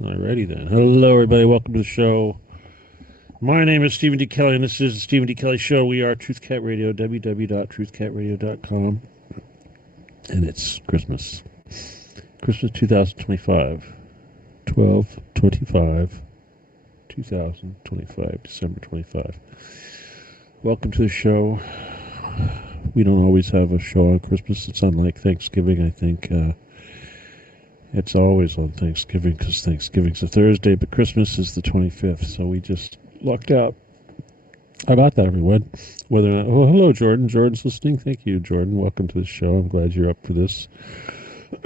Alrighty then. Hello, everybody. Welcome to the show. My name is Stephen D. Kelly, and this is the Stephen D. Kelly Show. We are Truth Cat Radio, www.truthcatradio.com. And it's Christmas. Christmas 2025. 12/25, 2025, December 25. Welcome to the show. We don't always have a show on Christmas. It's unlike Thanksgiving, I think. It's always on Thanksgiving because Thanksgiving's a Thursday, but Christmas is the 25th, so we just lucked out. How about that, everyone? Whether or not, oh, hello, Jordan. Jordan's listening. Thank you, Jordan. Welcome to the show. I'm glad you're up for this.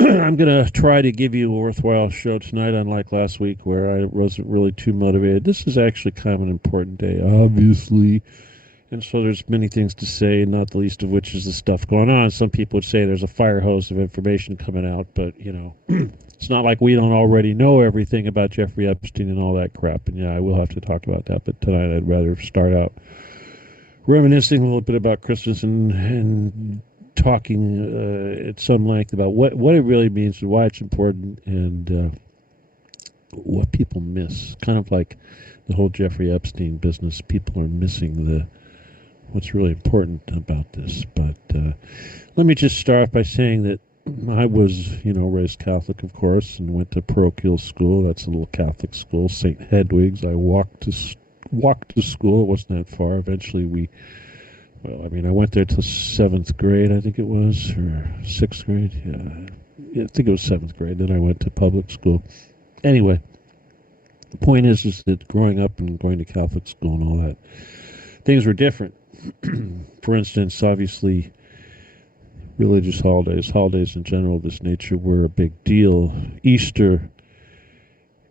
I'm going to try to give you a worthwhile show tonight, unlike last week where I wasn't really too motivated. This is actually kind of an important day, obviously. And so there's many things to say, not the least of which is the stuff going on. Some people would say there's a fire hose of information coming out, but, you know, it's not like we don't already know everything about Jeffrey Epstein and all that crap. And, yeah, I will have to talk about that, but tonight I'd rather start out reminiscing a little bit about Christmas and talking at some length about what it really means and why it's important and what people miss. Kind of like the whole Jeffrey Epstein business. People are missing what's really important about this. But let me just start by saying that I was, raised Catholic, of course, and went to parochial school. That's a little Catholic school, St. Hedwig's. I walked to school. It wasn't that far. Eventually I went there till 7th grade, I think it was, or 6th grade. Yeah, I think it was 7th grade. Then I went to public school. Anyway, the point is that growing up and going to Catholic school and all that, things were different. For instance, obviously, religious holidays in general of this nature were a big deal. Easter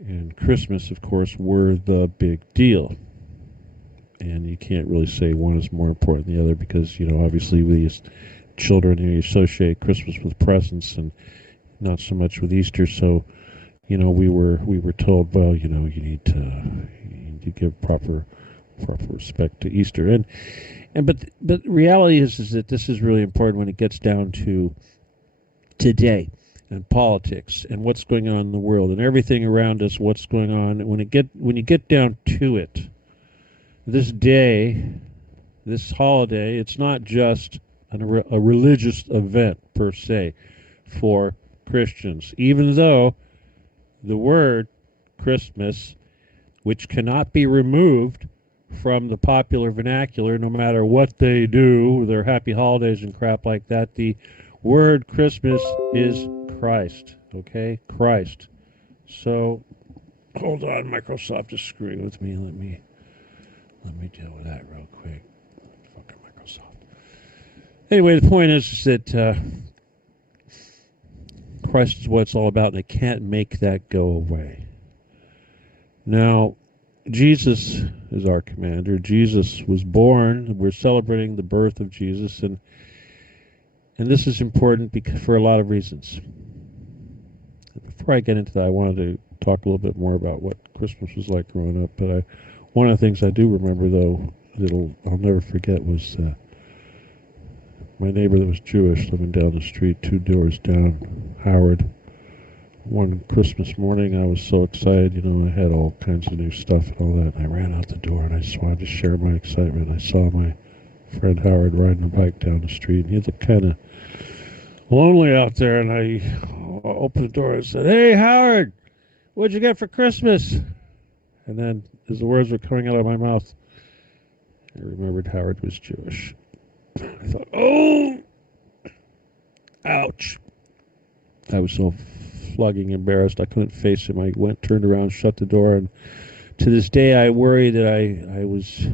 and Christmas, of course, were the big deal. And you can't really say one is more important than the other because, obviously we as children, you associate Christmas with presents and not so much with Easter. So, we were told, well, you need to give proper respect to Easter. But reality is that this is really important when it gets down to today and politics and what's going on in the world and everything around us, what's going on. When you get down to it, this day, this holiday, it's not just a religious event per se for Christians, even though the word Christmas, which cannot be removed from the popular vernacular, no matter what they do, their happy holidays and crap like that, the word Christmas is Christ, okay? Christ. So, hold on, Microsoft is screwing with me. Let me deal with that real quick. Fucking Microsoft. Anyway, the point is that Christ is what it's all about, and they can't make that go away. Now, Jesus is our commander. Jesus was born. We're celebrating the birth of Jesus, and this is important for a lot of reasons. Before I get into that, I wanted to talk a little bit more about what Christmas was like growing up. But one of the things I do remember, though, I'll never forget was my neighbor that was Jewish living down the street, 2 doors down, Howard. One Christmas morning, I was so excited, I had all kinds of new stuff and all that, and I ran out the door, and I just wanted to share my excitement. I saw my friend Howard riding a bike down the street, and he looked kind of lonely out there, and I opened the door and said, "Hey, Howard, what'd you get for Christmas?" And then, as the words were coming out of my mouth, I remembered Howard was Jewish. I thought, oh, ouch. I was so flogging embarrassed. I couldn't face him. I turned around, shut the door, and to this day I worry that I was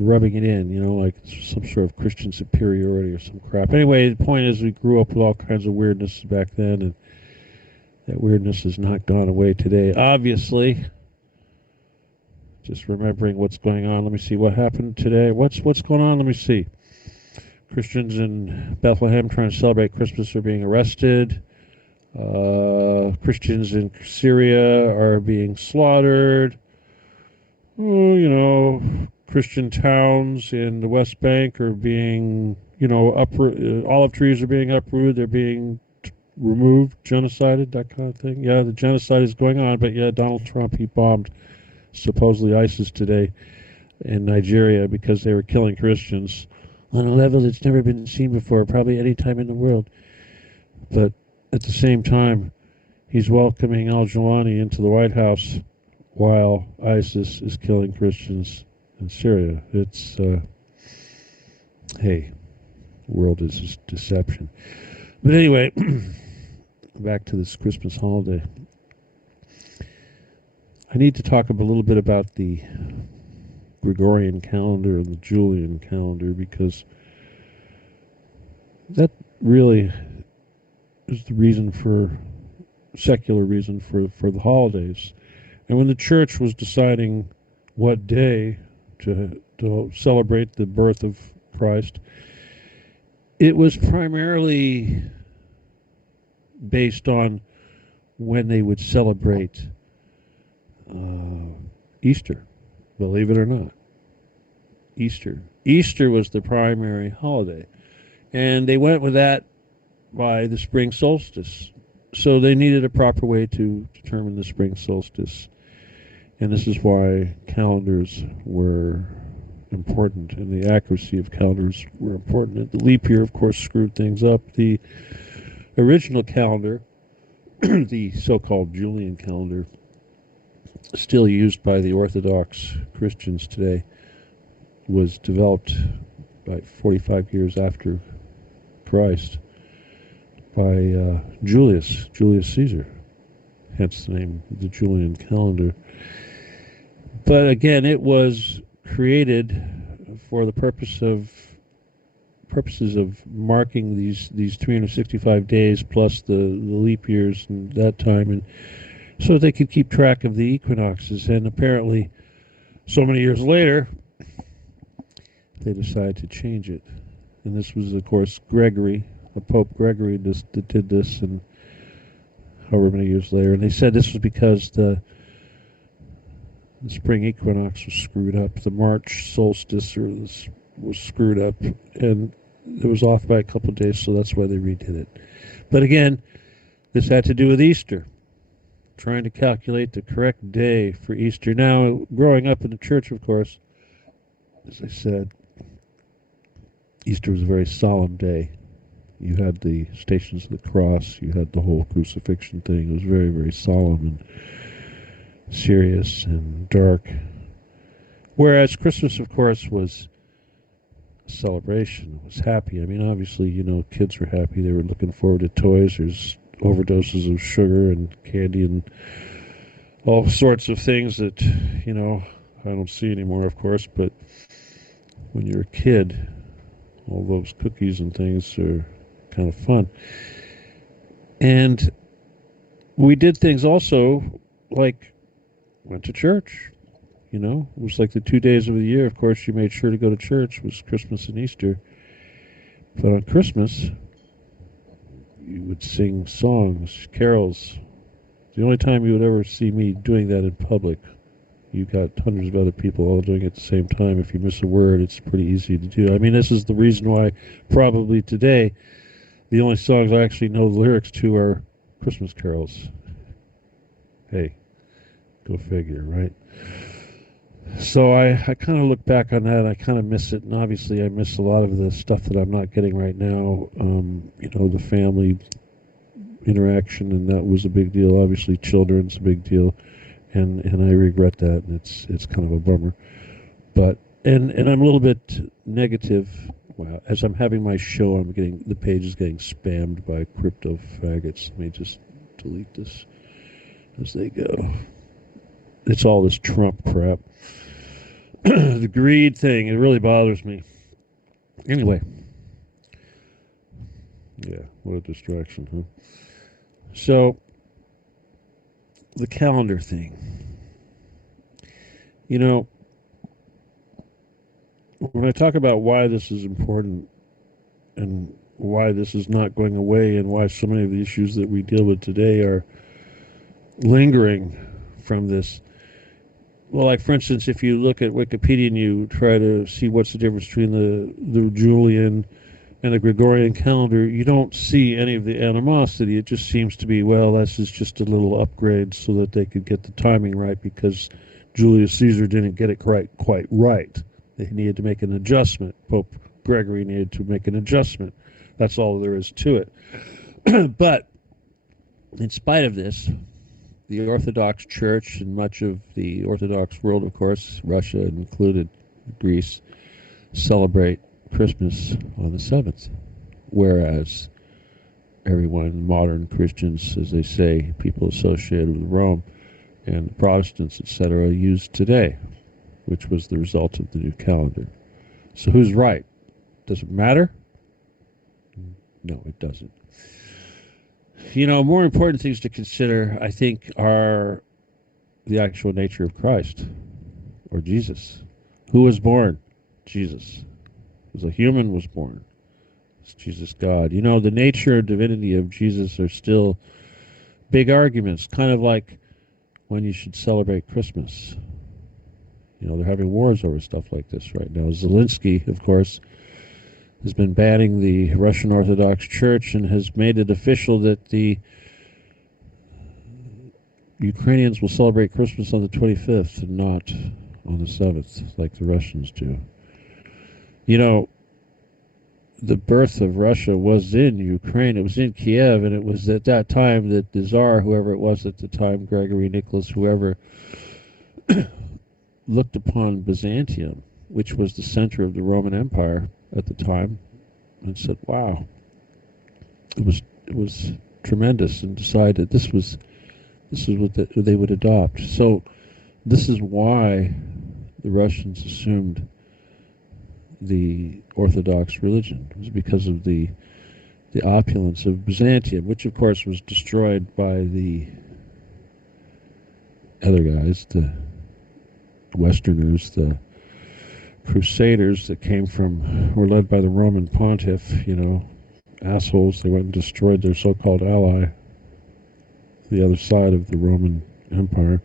rubbing it in, like some sort of Christian superiority or some crap. Anyway, the point is we grew up with all kinds of weirdness back then, and that weirdness has not gone away today, obviously. Just remembering what's going on. Let me see what happened today. What's going on? Let me see. Christians in Bethlehem trying to celebrate Christmas are being arrested. Christians in Syria are being slaughtered. Christian towns in the West Bank are being, olive trees are being uprooted. They're being removed, genocided, that kind of thing. Yeah, the genocide is going on, but yeah, Donald Trump, he bombed supposedly ISIS today in Nigeria because they were killing Christians on a level that's never been seen before, probably any time in the world. But at the same time, he's welcoming al-Jawani into the White House while ISIS is killing Christians in Syria. It's, hey, the world is just deception. But anyway, back to this Christmas holiday. I need to talk a little bit about the Gregorian calendar and the Julian calendar, because that really is the reason for, secular reason for the holidays. And when the church was deciding what day to celebrate the birth of Christ, it was primarily based on when they would celebrate Easter, believe it or not. Easter was the primary holiday. And they went with that by the spring solstice. So they needed a proper way to determine the spring solstice. And this is why calendars were important, and the accuracy of calendars were important. And the leap year, of course, screwed things up. The original calendar, the so-called Julian calendar, still used by the Orthodox Christians today, was developed by 45 years after Christ by Julius Caesar, hence the name of the Julian calendar. But again, it was created for the purposes of marking these 365 days plus the leap years and that time, and so they could keep track of the equinoxes. And apparently, so many years later, they decided to change it. And this was, of course, Gregory, Pope Gregory, that did this, and however many years later. And they said this was because the spring equinox was screwed up. The March solstice was screwed up, and it was off by a couple of days, so that's why they redid it. But again, this had to do with Easter, trying to calculate the correct day for Easter. Now, growing up in the church, of course, as I said, Easter was a very solemn day. You had the Stations of the Cross, you had the whole crucifixion thing. It was very, very solemn and serious and dark. Whereas Christmas, of course, was a celebration. It was happy. I mean, obviously, kids were happy. They were looking forward to toys. There's overdoses of sugar and candy and all sorts of things that, I don't see anymore, of course. But when you're a kid, all those cookies and things are kind of fun. And we did things also like went to church. It was like the 2 days of the year, of course, you made sure to go to church. It was Christmas and Easter. But on Christmas, you would sing songs, carols. The only time you would ever see me doing that in public. You got hundreds of other people all doing it at the same time. If you miss a word, it's pretty easy to do. I mean, this is the reason why probably today the only songs I actually know the lyrics to are Christmas carols. Hey, go figure, right? So I kind of look back on that, and I kind of miss it. And obviously I miss a lot of the stuff that I'm not getting right now. The family interaction, and that was a big deal. Obviously children's a big deal. And I regret that, and it's kind of a bummer. But and I'm a little bit negative. Wow, as I'm having my show, the page is getting spammed by crypto faggots. Let me just delete this as they go. It's all this Trump crap. The greed thing, it really bothers me. Anyway. Yeah, what a distraction, huh? So, the calendar thing. When I talk about why this is important and why this is not going away and why so many of the issues that we deal with today are lingering from this. Well, like, for instance, if you look at Wikipedia and you try to see what's the difference between the Julian and the Gregorian calendar, you don't see any of the animosity. It just seems to be, well, this is just a little upgrade so that they could get the timing right because Julius Caesar didn't get it quite right. They needed to make an adjustment. Pope Gregory needed to make an adjustment. That's all there is to it. But in spite of this, the Orthodox Church and much of the Orthodox world, of course, Russia included, Greece, celebrate Christmas on the 7th, whereas everyone, modern Christians, as they say, people associated with Rome and Protestants, etc., use today, which was the result of the new calendar. So who's right? Does it matter? No, it doesn't. More important things to consider, I think, are the actual nature of Christ, or Jesus. Who was born? Jesus. As a human was born. It's Jesus God. The nature and divinity of Jesus are still big arguments, kind of like when you should celebrate Christmas. They're having wars over stuff like this right now. Zelensky, of course, has been banning the Russian Orthodox Church and has made it official that the Ukrainians will celebrate Christmas on the 25th and not on the 7th like the Russians do. The birth of Russia was in Ukraine. It was in Kiev, and it was at that time that the Tsar, whoever it was at the time, Gregory Nicholas, whoever, looked upon Byzantium, which was the center of the Roman Empire at the time, and said, wow, it was tremendous, and decided this is what they would adopt. So this is why the Russians assumed the Orthodox religion. It was because of the opulence of Byzantium, which of course was destroyed by the other guys, the Westerners, the Crusaders that were led by the Roman pontiff, assholes. They went and destroyed their so-called ally, the other side of the Roman Empire.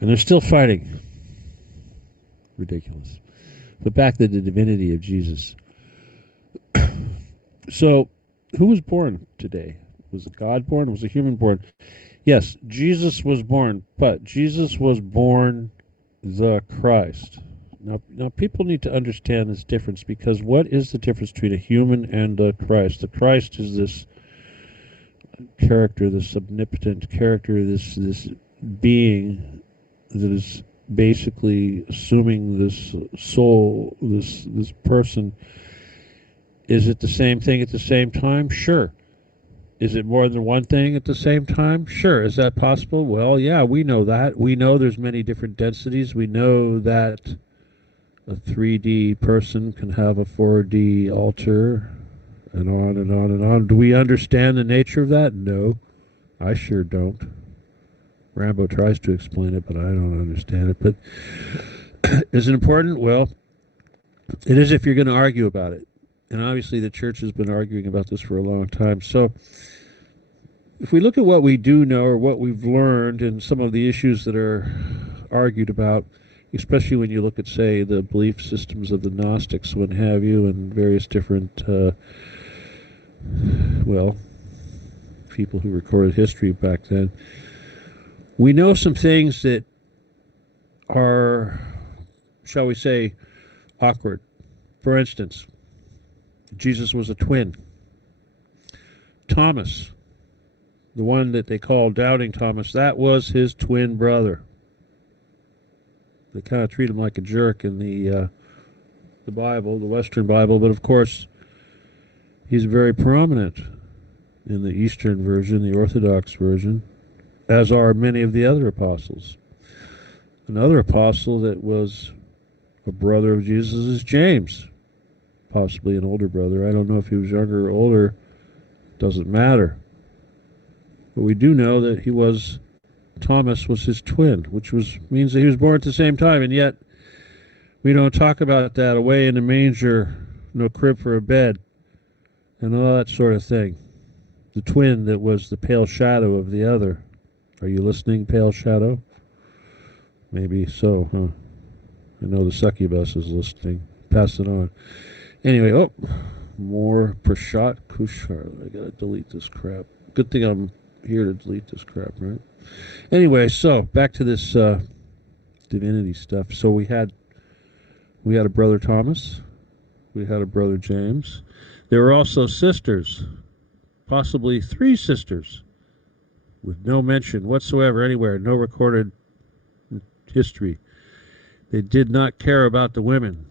And they're still fighting. Ridiculous. But back to the divinity of Jesus. So, who was born today? Was a God born? Was a human born? Yes, Jesus was born, but Jesus was born the Christ. Now people need to understand this difference, because what is the difference between a human and the Christ? The Christ is this character, this omnipotent character, this being that is basically assuming this soul, this person. Is it the same thing at the same time? Sure. Is it more than one thing at the same time? Sure. Is that possible? Well, yeah, we know that. We know there's many different densities. We know that a 3D person can have a 4D alter, and on and on and on. Do we understand the nature of that? No. I sure don't. Rambo tries to explain it, but I don't understand it. But is it important? Well, it is if you're going to argue about it. And obviously the church has been arguing about this for a long time. So if we look at what we do know, or what we've learned, and some of the issues that are argued about, especially when you look at, say, the belief systems of the Gnostics, what have you, and various different, people who recorded history back then, we know some things that are, shall we say, awkward. For instance, Jesus was a twin. Thomas, the one that they call Doubting Thomas, that was his twin brother. They kind of treat him like a jerk in the Bible, the Western Bible, but of course he's very prominent in the Eastern version, the Orthodox version, as are many of the other apostles. Another apostle that was a brother of Jesus is James, possibly an older brother. I don't know if he was younger or older. Doesn't matter. But we do know that Thomas was his twin, which means that he was born at the same time, and yet we don't talk about that. Away in the manger, no crib for a bed, and all that sort of thing. The twin that was the pale shadow of the other. Are you listening, pale shadow? Maybe so, huh? I know the succubus is listening. Pass it on. Anyway, more Prashat Kushar. I gotta delete this crap. Good thing I'm here to delete this crap, right? Anyway, so back to this divinity stuff. So we had a brother Thomas, we had a brother James. There were also sisters, possibly 3 sisters, with no mention whatsoever anywhere, no recorded history. They did not care about the women.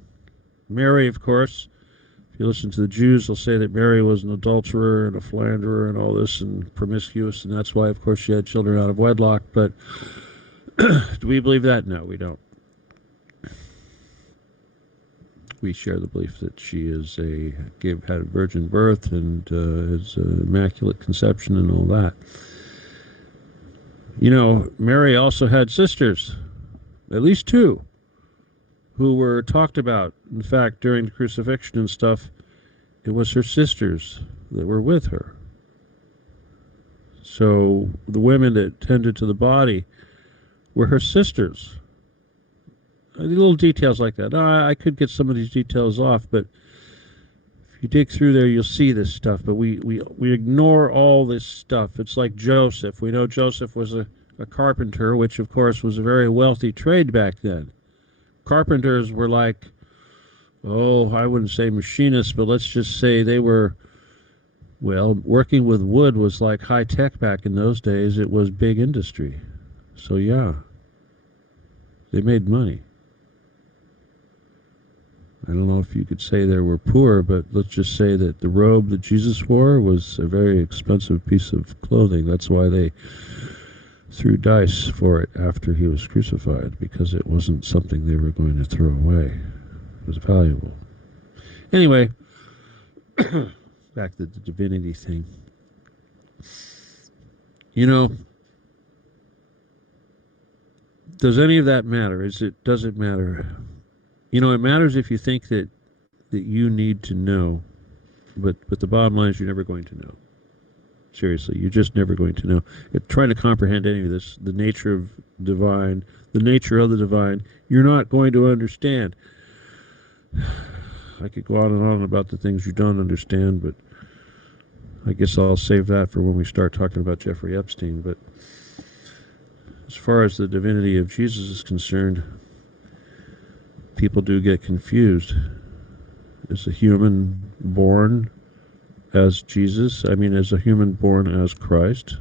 Mary, of course, if you listen to the Jews, they'll say that Mary was an adulterer and a philanderer and all this and promiscuous, and that's why, of course, she had children out of wedlock. But do we believe that? No, we don't. We share the belief that she is had a virgin birth and is immaculate conception and all that. You know, Mary also had sisters, at least 2, who were talked about. In fact, during the crucifixion and stuff, it was her sisters that were with her. So the women that tended to the body were her sisters. Little details like that. I could get some of these details off, but if you dig through there, you'll see this stuff. But we ignore all this stuff. It's like Joseph. We know Joseph was a carpenter, which, of course, was a very wealthy trade back then. Carpenters were like, I wouldn't say machinists, but let's just say they were, working with wood was like high tech back in those days. It was big industry. So, yeah, they made money. I don't know if you could say they were poor, but let's just say that the robe that Jesus wore was a very expensive piece of clothing. That's why they threw dice for it after he was crucified, because it wasn't something they were going to throw away. It was valuable. Anyway, back to the divinity thing. You know, does any of that matter? Does it matter? You know, it matters if you think that you need to know, but the bottom line is you're never going to know. Seriously, you're just never going to know. Trying to comprehend any of this, the nature of divine, the nature of the divine, you're not going to understand. I could go on and on about the things you don't understand, but I guess I'll save that for when we start talking about Jeffrey Epstein. But as far as the divinity of Jesus is concerned, people do get confused. Is a human born as Jesus? I mean, as a human born as Christ?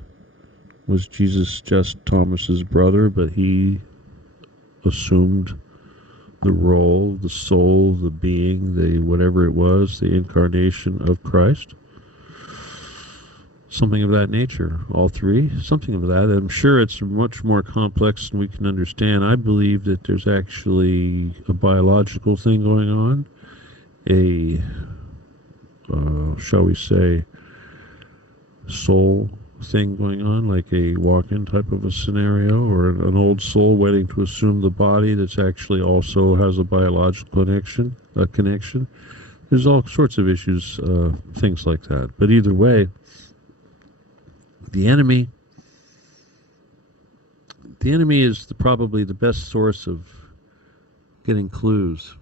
Was Jesus just Thomas's brother, but he assumed the role, the soul, the being, the whatever it was, the incarnation of Christ? Something of that nature. All 3? Something of that. I'm sure it's much more complex than we can understand. I believe that there's actually a biological thing going on, shall we say, soul thing going on, like a walk-in type of a scenario, or an old soul waiting to assume the body that's actually also has a biological connection. There's all sorts of issues, things like that. But either way, the enemy is probably the best source of getting clues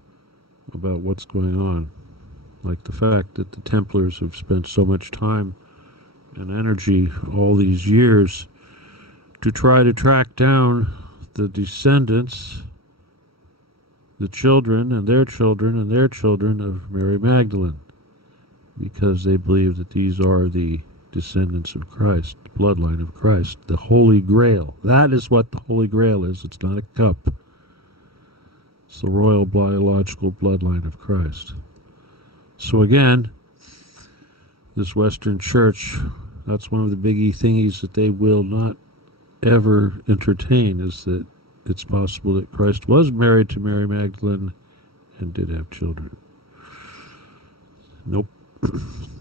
about what's going on. Like the fact that the Templars have spent so much time and energy all these years to try to track down the descendants, the children and their children and their children of Mary Magdalene, because they believe that these are the descendants of Christ, the bloodline of Christ, the Holy Grail. That is what the Holy Grail is. It's not a cup. It's the royal biological bloodline of Christ. So again, this Western Church, that's one of the biggie thingies that they will not ever entertain, is that it's possible that Christ was married to Mary Magdalene and did have children. Nope.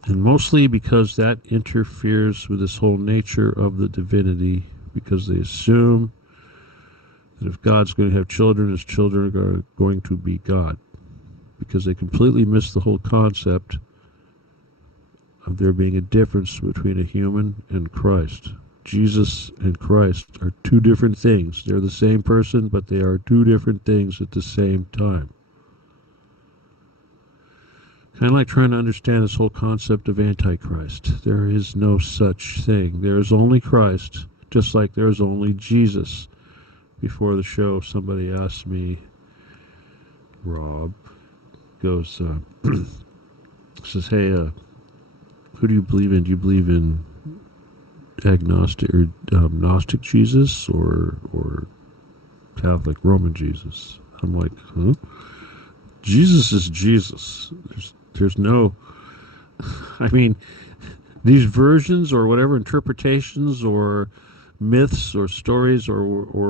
And mostly because that interferes with this whole nature of the divinity, because they assume that if God's going to have children, his children are going to be God, because they completely miss the whole concept of there being a difference between a human and Christ. Jesus and Christ are 2 different things. They're the same person, but they are 2 different things at the same time. I like trying to understand this whole concept of Antichrist. There is no such thing. There is only Christ, just like there is only Jesus. Before the show, somebody asked me, Rob, goes, says, hey, who do you believe in? Do you believe in agnostic or Gnostic Jesus or Catholic Roman Jesus? I'm like, huh? Jesus is Jesus. There's no, I mean, these versions or whatever interpretations or myths or stories or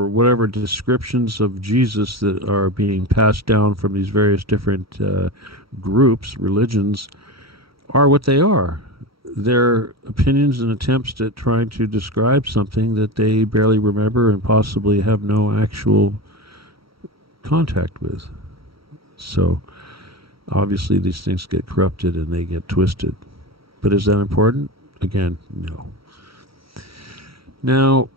whatever descriptions of Jesus that are being passed down from these various different groups, religions, are what they are. They're opinions and attempts at trying to describe something that they barely remember and possibly have no actual contact with. So obviously these things get corrupted and they get twisted. But is that important? Again, no. Now,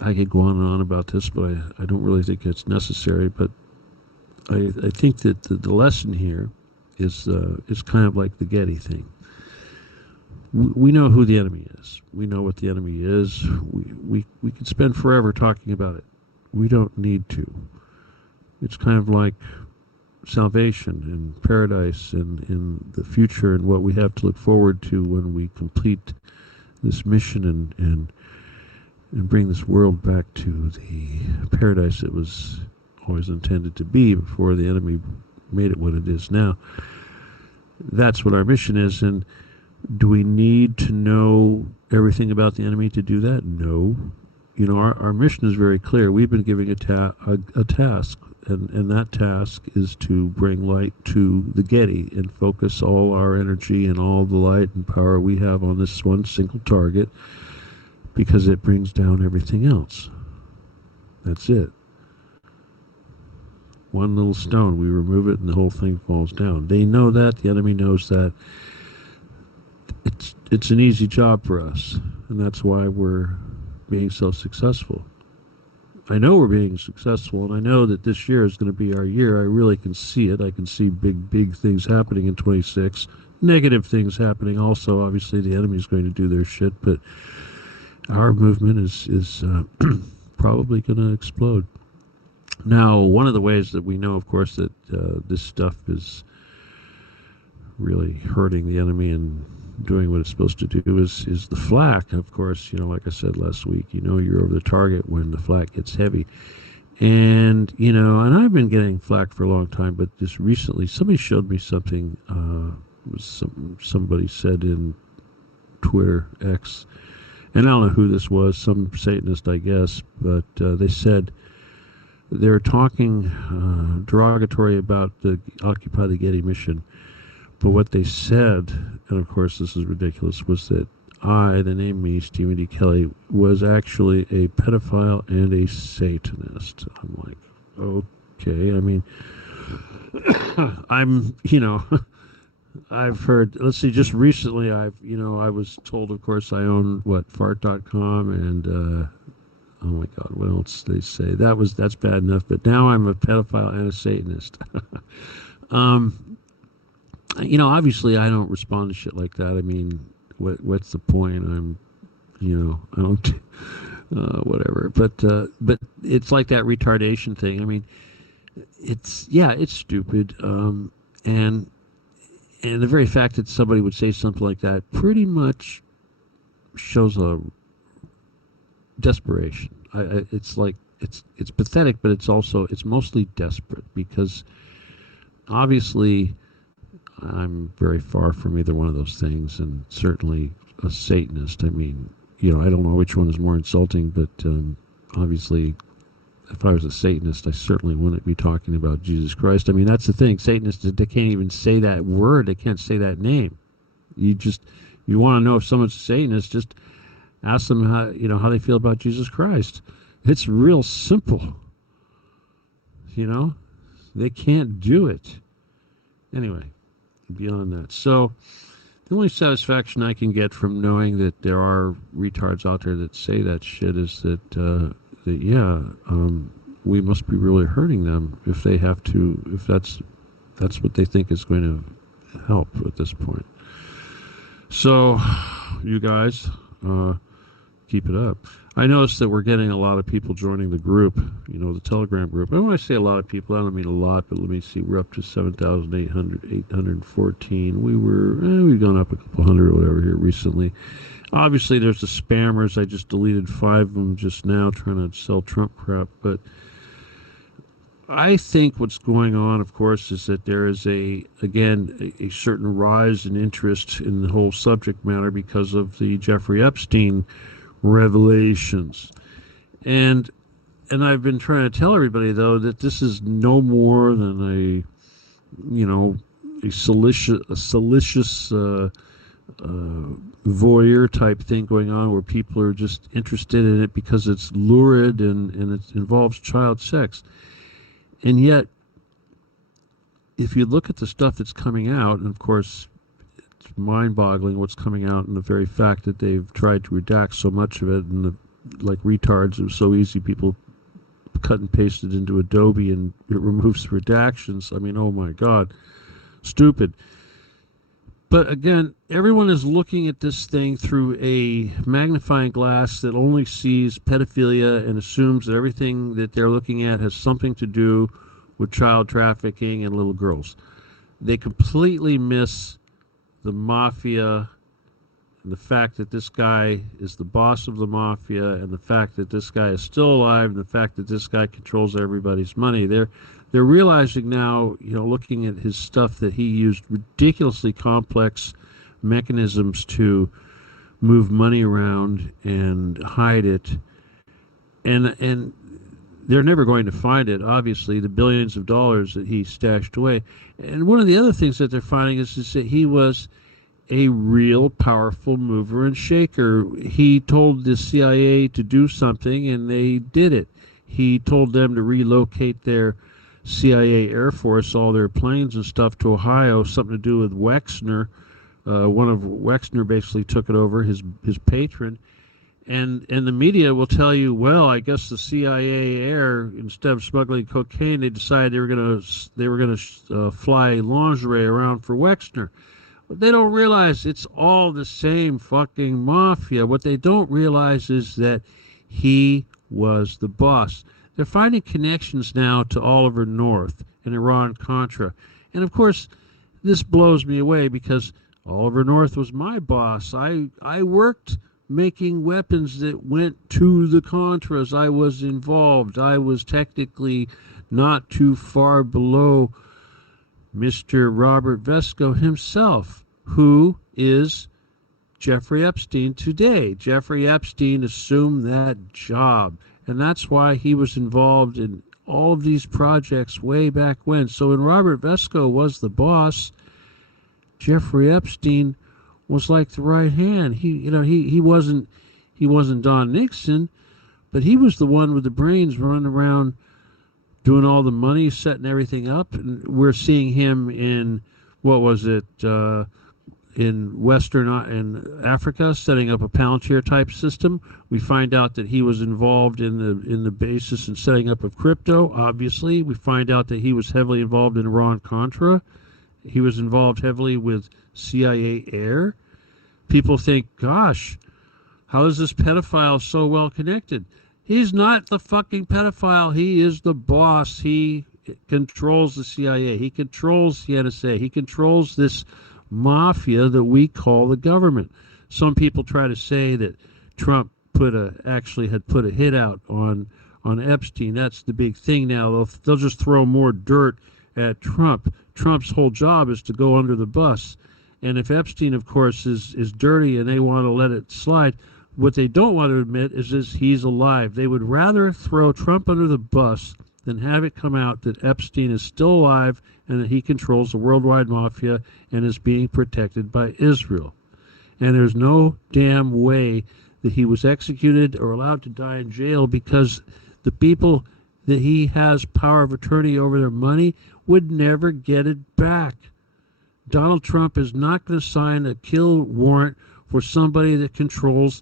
I could go on and on about this, but I don't really think it's necessary. But I think that the lesson here is kind of like the Getty thing. We know who the enemy is. We know what the enemy is. We could spend forever talking about it. We don't need to. It's kind of like salvation and paradise and in the future and what we have to look forward to when we complete this mission and bring this world back to the paradise it was always intended to be before the enemy made it what it is now. That's what our mission is. And do we need to know everything about the enemy to do that? No. You know, our mission is very clear. We've been giving a task, and that task is to bring light to the Getty and focus all our energy and all the light and power we have on this one single target, because it brings down everything else. That's it. One little stone, we remove it and the whole thing falls down. They know that. The enemy knows that. It's an easy job for us, and that's why we're being so successful. I know we're being successful, and I know that this year is going to be our year. I really can see it. I can see big things happening in 26. Negative things happening also. Obviously, the enemy is going to do their shit, but our movement is probably going to explode. Now, one of the ways that we know, of course, that this stuff is really hurting the enemy and doing what it's supposed to do is the flak. Of course, you know, like I said last week, you know you're over the target when the flak gets heavy. And, you know, and I've been getting flak for a long time, but just recently somebody showed me something, somebody said in Twitter, X, and I don't know who this was, some Satanist, I guess, but they said they were talking derogatory about the Occupy the Getty mission. But what they said, and of course this is ridiculous, was that I, the name me, Stephen D. Kelly, was actually a pedophile and a Satanist. I'm like, okay. I mean, I'm, you know, I've heard, let's see, just recently I was told, of course, I own, fart.com and, oh my God, what else did they say? That's bad enough, but now I'm a pedophile and a Satanist. You know, obviously I don't respond to shit like that. I mean, what's the point? I'm, you know, I don't, whatever. But it's like that retardation thing. I mean, it's stupid. And the very fact that somebody would say something like that pretty much shows a desperation. It's like, it's pathetic, but it's mostly desperate, because obviously I'm very far from either one of those things, and certainly a Satanist. I mean, you know, I don't know which one is more insulting, but obviously, if I was a Satanist, I certainly wouldn't be talking about Jesus Christ. I mean, that's the thing. Satanists, they can't even say that word. They can't say that name. You want to know if someone's a Satanist, just ask them how they feel about Jesus Christ. It's real simple. You know, they can't do it. Anyway. Beyond that, so the only satisfaction I can get from knowing that there are retards out there that say that shit is that we must be really hurting them if they have to, if that's That's what they think is going to help at this point. So, you guys, keep it up. I noticed that we're getting a lot of people joining the group, the Telegram group. And when I say a lot of people, I don't mean a lot, but let me see. We're up to 814. We've gone up a couple hundred or whatever here recently. Obviously, there's the spammers. I just deleted 5 of them just now trying to sell Trump crap. But I think what's going on, of course, is that there is a certain rise in interest in the whole subject matter because of the Jeffrey Epstein revelations. And I've been trying to tell everybody, though, that this is no more than a salacious voyeur type thing going on, where people are just interested in it because it's lurid and it involves child sex. And yet, if you look at the stuff that's coming out, and of course, it's mind-boggling what's coming out, and the very fact that they've tried to redact so much of it, and like retards, it was so easy, people cut and pasted into Adobe and it removes the redactions. I mean, oh my God, stupid. But again, everyone is looking at this thing through a magnifying glass that only sees pedophilia and assumes that everything that they're looking at has something to do with child trafficking and little girls. They completely miss the mafia, and the fact that this guy is the boss of the mafia, and the fact that this guy is still alive, and the fact that this guy controls everybody's money. They're realizing now, looking at his stuff, that he used ridiculously complex mechanisms to move money around and hide it. And they're never going to find it, obviously, the billions of dollars that he stashed away. And one of the other things that they're finding is that he was a real powerful mover and shaker. He told the CIA to do something, and they did it. He told them to relocate their CIA Air Force, all their planes and stuff, to Ohio, something to do with Wexner. One of Wexner basically took it over, his patron. And the media will tell you, well, I guess the CIA Air, instead of smuggling cocaine, they decided they were going to fly lingerie around for Wexner. But they don't realize it's all the same fucking mafia. What they don't realize is that he was the boss. They're finding connections now to Oliver North and Iran-Contra. And of course, this blows me away because Oliver North was my boss. I worked making weapons that went to the Contras. I was involved. I was technically not too far below Mr. Robert Vesco himself, who is Jeffrey Epstein today. Jeffrey Epstein assumed that job, and that's why he was involved in all of these projects way back when. So when Robert Vesco was the boss, Jeffrey Epstein was like the right hand. He wasn't Don Nixon, but he was the one with the brains running around doing all the money, setting everything up. And we're seeing him in, in Western Africa, setting up a Palantir type system. We find out that he was involved in the basis and setting up of crypto. Obviously, we find out that he was heavily involved in Iran-Contra. He was involved heavily with CIA Air. People think, gosh, how is this pedophile so well connected? He's not the fucking pedophile. He is the boss. He controls the CIA. He controls the NSA. He controls this mafia that we call the government. Some people try to say that Trump actually had put a hit out on Epstein. That's the big thing now. They'll just throw more dirt at Trump. Trump's whole job is to go under the bus. And if Epstein, of course, is dirty and they want to let it slide, what they don't want to admit is he's alive. They would rather throw Trump under the bus than have it come out that Epstein is still alive and that he controls the worldwide mafia and is being protected by Israel. And there's no damn way that he was executed or allowed to die in jail, because the people that he has power of attorney over their money would never get it back. Donald Trump is not going to sign a kill warrant for somebody that controls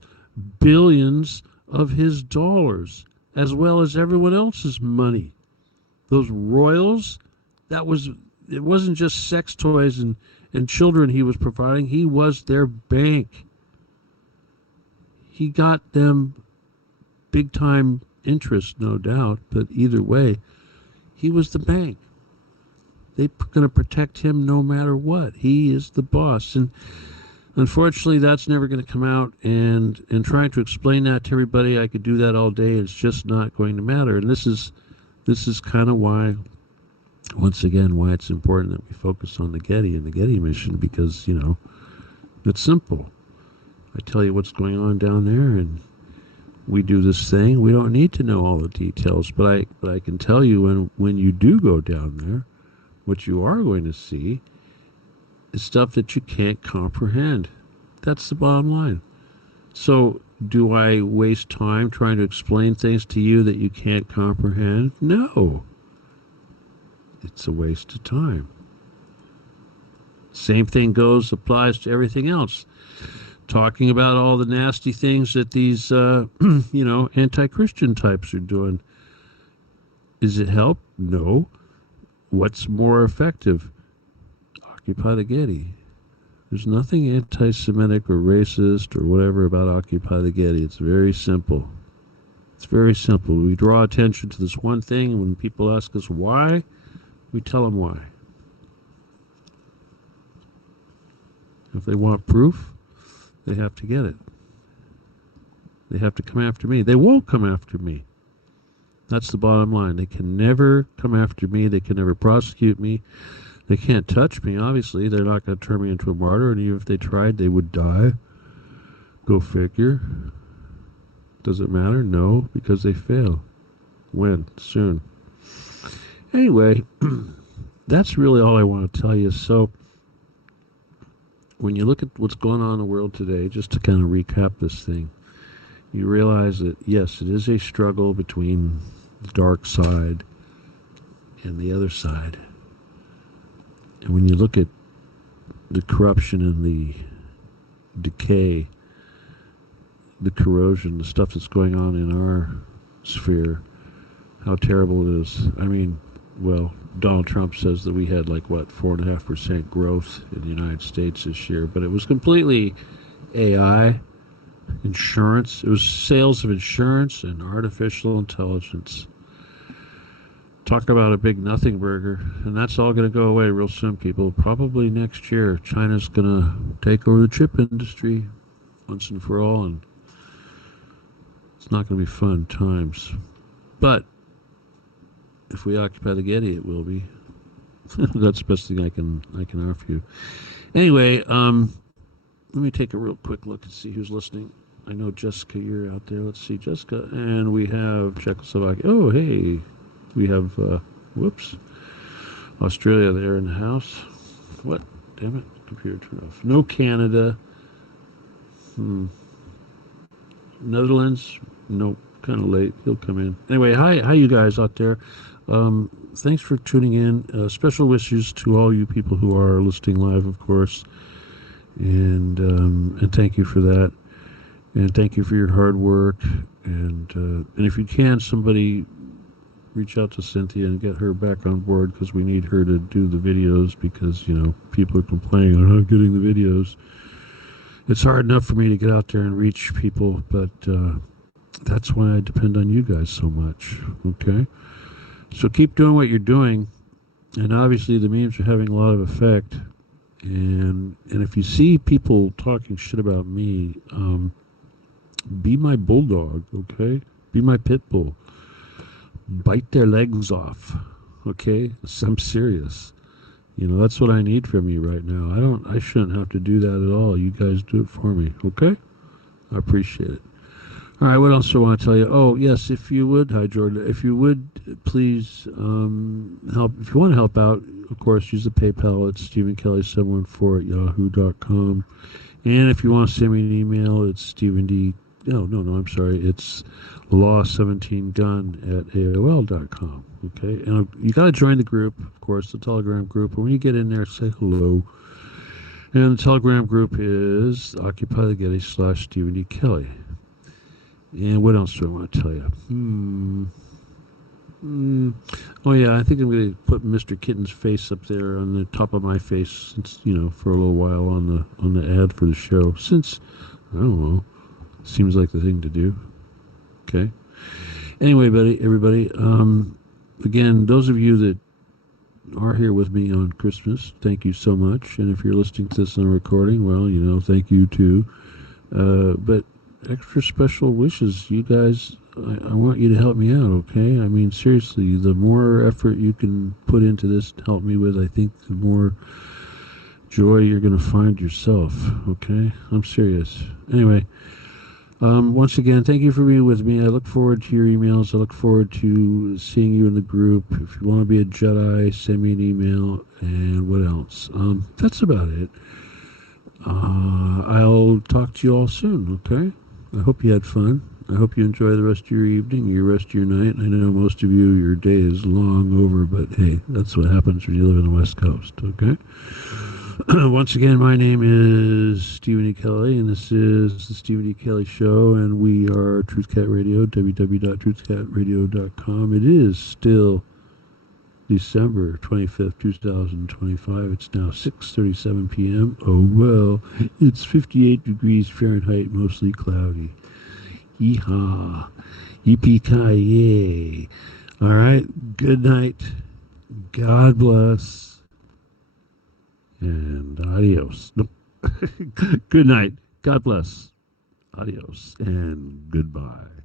billions of his dollars, as well as everyone else's money. Those royals, that was it wasn't just sex toys and children he was providing. He was their bank. He got them big time interest, no doubt, but either way, he was the bank. They're going to protect him no matter what. He is the boss. And unfortunately, that's never going to come out. And trying to explain that to everybody, I could do that all day. It's just not going to matter. And this is kind of why, once again, why it's important that we focus on the Getty and the Getty mission, because, it's simple. I tell you what's going on down there, and we do this thing. We don't need to know all the details, but I can tell you when you do go down there, what you are going to see is stuff that you can't comprehend. That's the bottom line. So, do I waste time trying to explain things to you that you can't comprehend? No. It's a waste of time. Same thing applies to everything else. Talking about all the nasty things that these, anti-Christian types are doing. Is it help? No. What's more effective? Occupy the Getty. There's nothing anti-Semitic or racist or whatever about Occupy the Getty. It's very simple. It's very simple. We draw attention to this one thing, and when people ask us why, we tell them why. If they want proof, they have to get it. They have to come after me. They won't come after me. That's the bottom line. They can never come after me. They can never prosecute me. They can't touch me, obviously. They're not going to turn me into a martyr, and even if they tried, they would die. Go figure. Does it matter? No, because they fail. When? Soon. Anyway, that's really all I want to tell you. So, when you look at what's going on in the world today, just to kind of recap this thing, you realize that, yes, it is a struggle between the dark side and the other side. And when you look at the corruption and the decay, the corrosion, the stuff that's going on in our sphere, how terrible it is. I mean, well, Donald Trump says that we had 4.5% growth in the United States this year, but it was completely AI, insurance. It was sales of insurance and artificial intelligence. Talk about a big nothing burger, and that's all going to go away real soon, people. Probably next year, China's going to take over the chip industry once and for all, and it's not going to be fun times. But if we occupy the Getty, it will be. That's the best thing I can offer you. Anyway, let me take a real quick look and see who's listening. I know, Jessica, you're out there. Let's see, Jessica. And we have Czechoslovakia. Oh, hey. We have, Australia there in the house. What? Damn it. Computer turned off. No Canada. Netherlands. Nope. Kind of late. He'll come in. Anyway, hi you guys out there. Thanks for tuning in. Special wishes to all you people who are listening live, of course. And thank you for that. And thank you for your hard work. And if you can, somebody reach out to Cynthia and get her back on board, because we need her to do the videos, because, people are complaining, I'm not getting the videos. It's hard enough for me to get out there and reach people, but that's why I depend on you guys so much, okay? So keep doing what you're doing, and obviously the memes are having a lot of effect, and if you see people talking shit about me, be my bulldog, okay? Be my pit bull. Bite their legs off, okay? I'm serious. That's what I need from you right now. I shouldn't have to do that at all. You guys do it for me, okay? I appreciate it. All right, what else do I want to tell you? Oh, yes, if you would, hi, Jordan, if you would, please help. If you want to help out, of course, use the PayPal at StephenKelly714@yahoo.com. And if you want to send me an email, it's it's law17gun@aol.com. Okay, and you got to join the group, of course, the Telegram group. And when you get in there, say hello. And the Telegram group is Occupy the Getty /Stephen D. Kelly. And what else do I want to tell you? Mm, oh yeah, I think I'm going to put Mr. Kitten's face up there on the top of my face, since, for a little while on the ad for the show. Since I don't know, seems like the thing to do. Okay. Anyway, everybody, again, those of you that are here with me on Christmas, thank you so much. And if you're listening to this on a recording, well, thank you too. But extra special wishes, you guys. I want you to help me out, okay? I mean, seriously, the more effort you can put into this to help me with, I think the more joy you're going to find yourself, okay? I'm serious. Anyway, once again, thank you for being with me. I look forward to your emails. I look forward to seeing you in the group. If you want to be a Jedi, send me an email. And what else? That's about it. I'll talk to you all soon, okay? I hope you had fun. I hope you enjoy the rest of your evening, your rest of your night. I know most of you, your day is long over, but hey, that's what happens when you live in the West Coast, okay? Once again, my name is Stephen E. Kelly, and this is the Stephen E. Kelly Show, and we are TruthCat Radio, www.truthcatradio.com. It is still December 25th, 2025. It's now 6:37 p.m. Oh, well, it's 58 degrees Fahrenheit, mostly cloudy. Yeehaw. Yippee-ki-yay. All right, good night. God bless. And adios. Nope. Good night. God bless. Adios. And goodbye.